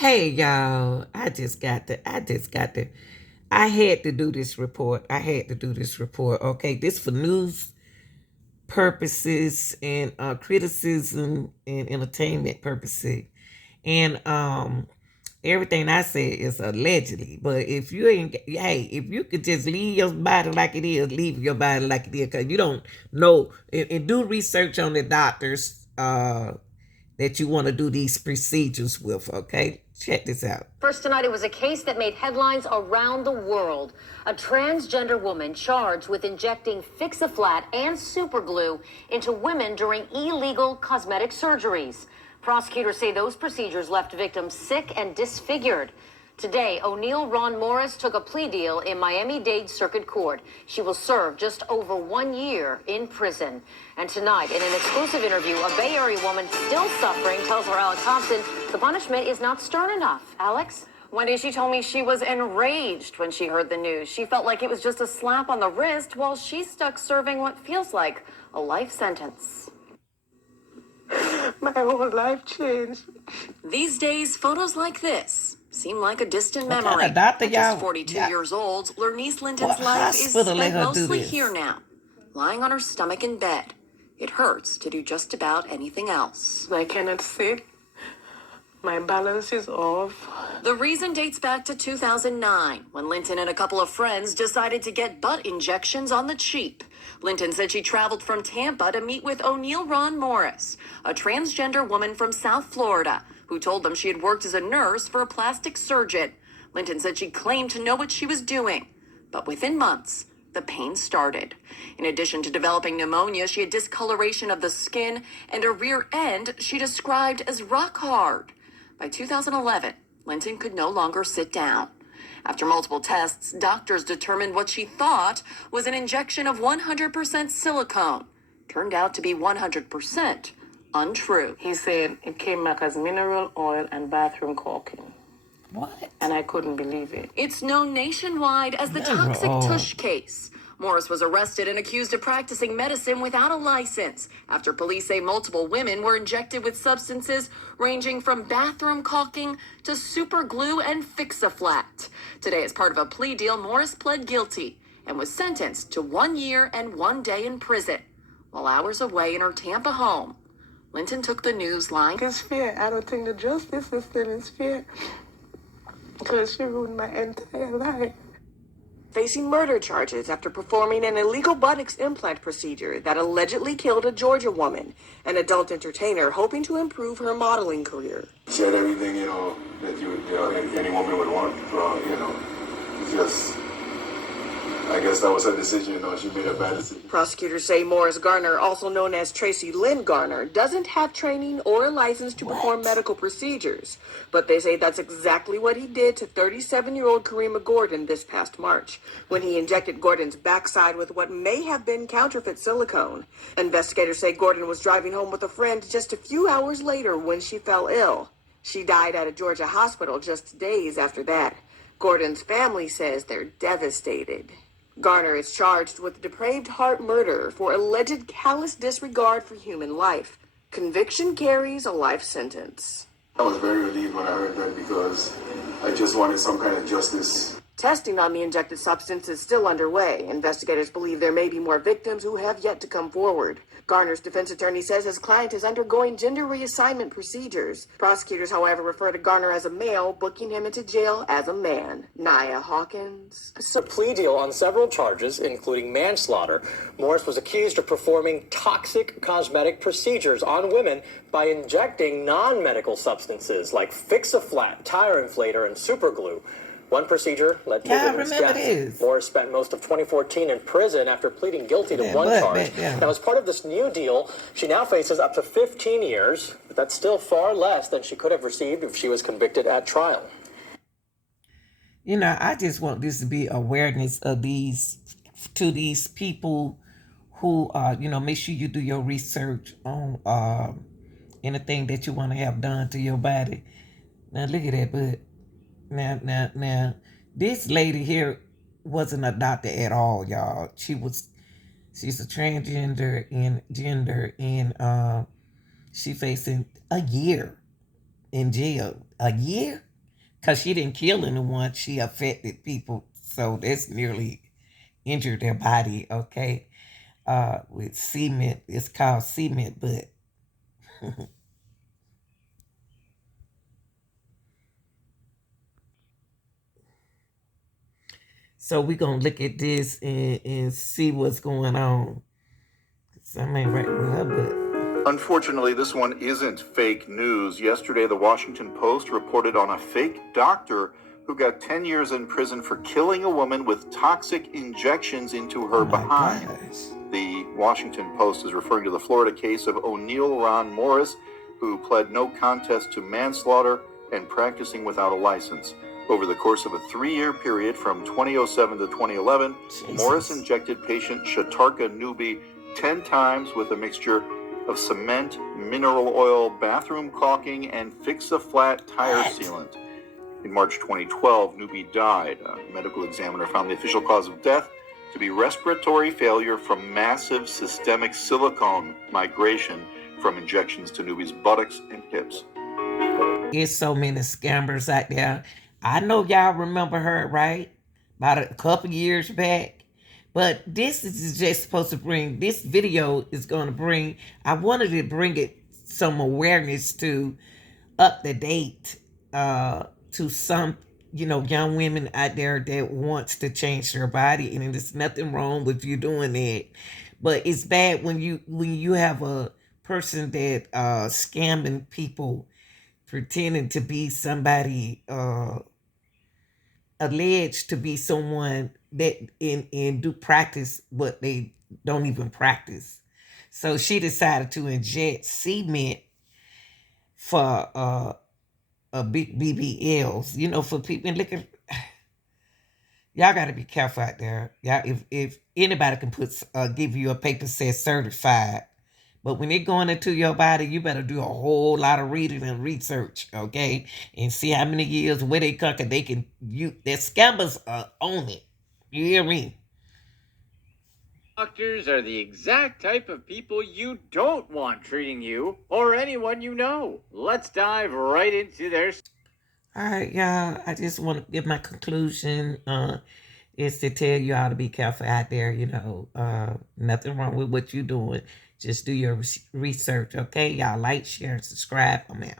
Hey y'all, I had to do this report. Okay, this for news purposes and criticism and entertainment purposes. And everything I said is allegedly. But if you ain't, hey, if you could just leave your body like it is, leave your body like it is, because you don't know, and do research on the doctors that you want to do these procedures with, okay? Check this out. First tonight, it was a case that made headlines around the world. A transgender woman charged with injecting Fix-A-Flat and superglue into women during illegal cosmetic surgeries. Prosecutors say those procedures left victims sick and disfigured. Today, O'Neill Ron Morris took a plea deal in Miami-Dade Circuit Court. She will serve just over 1 year in prison. And tonight, in an exclusive interview, a Bay Area woman still suffering tells our Alex Thompson the punishment is not stern enough. Alex? Wendy, she told me she was enraged when she heard the news. She felt like it was just a slap on the wrist while she's stuck serving what feels like a life sentence. My whole life changed. These days, photos like this seem like a distant What memory. kind of doctor At y'all- just 42 y'all- years old, Lernice Linton's What life is hospital let spent her do mostly this? here now, lying on her stomach in bed. It hurts to do just about anything else. I cannot sit. My balance is off. The reason dates back to 2009, when Linton and a couple of friends decided to get butt injections on the cheap. Linton said she traveled from Tampa to meet with O'Neill Ron Morris, a transgender woman from South Florida, who told them she had worked as a nurse for a plastic surgeon. Linton said she claimed to know what she was doing, but within months, the pain started. In addition to developing pneumonia, she had discoloration of the skin and a rear end she described as rock hard. By 2011, Linton could no longer sit down. After multiple tests, doctors determined what she thought was an injection of 100% silicone. Turned out to be 100% untrue. He said it came back as mineral oil and bathroom caulking. What? And I couldn't believe it. It's known nationwide as the toxic tush case. Morris was arrested and accused of practicing medicine without a license after police say multiple women were injected with substances ranging from bathroom caulking to super glue and Fix-A-Flat. Today, as part of a plea deal, Morris pled guilty and was sentenced to 1 year and 1 day in prison. While hours away in her Tampa home, Linton took the news line. It's fair. I don't think the justice system is fair. Because she ruined my entire life. Facing murder charges after performing an illegal buttocks implant procedure that allegedly killed a Georgia woman, an adult entertainer hoping to improve her modeling career. She had everything, that any woman would want. It's just, I guess that was her decision. She made a bad decision. Prosecutors say Morris Garner, also known as Tracy Lynn Garner, doesn't have training or a license to perform medical procedures. But they say that's exactly what he did to 37-year-old Karima Gordon this past March, when he injected Gordon's backside with what may have been counterfeit silicone. Investigators say Gordon was driving home with a friend just a few hours later when she fell ill. She died at a Georgia hospital just days after that. Gordon's family says they're devastated. Garner is charged with depraved heart murder for alleged callous disregard for human life. Conviction carries a life sentence. I was very relieved when I heard that because I just wanted some kind of justice. Testing on the injected substance is still underway. Investigators believe there may be more victims who have yet to come forward. Garner's defense attorney says his client is undergoing gender reassignment procedures. Prosecutors, however, refer to Garner as a male, booking him into jail as a man. Nia Hawkins. It's a plea deal on several charges, including manslaughter. Morris was accused of performing toxic cosmetic procedures on women by injecting non-medical substances like Fix-A-Flat, tire inflator, and superglue. One procedure led to a woman's death. Morris spent most of 2014 in prison after pleading guilty to one charge. Now, as part of this new deal, she now faces up to 15 years, but that's still far less than she could have received if she was convicted at trial. I just want this to be awareness of these people who, make sure you do your research on anything that you want to have done to your body. Now, look at that, but Now, this lady here wasn't a doctor at all, y'all. She's a transgender and she facing a year in jail. A year? because she didn't kill anyone. She affected people. So that's nearly injured their body, okay? With cement. It's called cement butt. So we're going to look at this and see what's going on. Something ain't right with her butt. Unfortunately, this one isn't fake news. Yesterday, the Washington Post reported on a fake doctor who got 10 years in prison for killing a woman with toxic injections into her behind. Gosh. The Washington Post is referring to the Florida case of O'Neill Ron Morris, who pled no contest to manslaughter and practicing without a license. Over the course of a 3-year period from 2007 to 2011, Jesus. Morris injected patient Shatarka Newby 10 times with a mixture of cement, mineral oil, bathroom caulking, and fix-a-flat tire sealant. In March 2012, Newby died. A medical examiner found the official cause of death to be respiratory failure from massive systemic silicone migration from injections to Newby's buttocks and hips. There's so many scammers out there. I know y'all remember her, right? About a couple years back. But this is just supposed to bring, this video is going to bring, I wanted to bring it some awareness to up to date to some, young women out there that wants to change their body. And there's nothing wrong with you doing that. But it's bad when you have a person that scamming people, pretending to be somebody, alleged to be someone that in do practice what they don't even practice. So she decided to inject cement for a big BBLs, for people. And look at, y'all got to be careful out there. Y'all, if anybody can give you a paper says certified, but when they're going into your body, you better do a whole lot of reading and research, okay? And see how many years, where they come, they can, their scammers are on it. You hear me? Doctors are the exact type of people you don't want treating you or anyone you know. Let's dive right into their... All right, y'all. I just want to give my conclusion. Is to tell you all to be careful out there. Nothing wrong with what you're doing. Just do your research, okay? Y'all like, share, and subscribe. I'm out.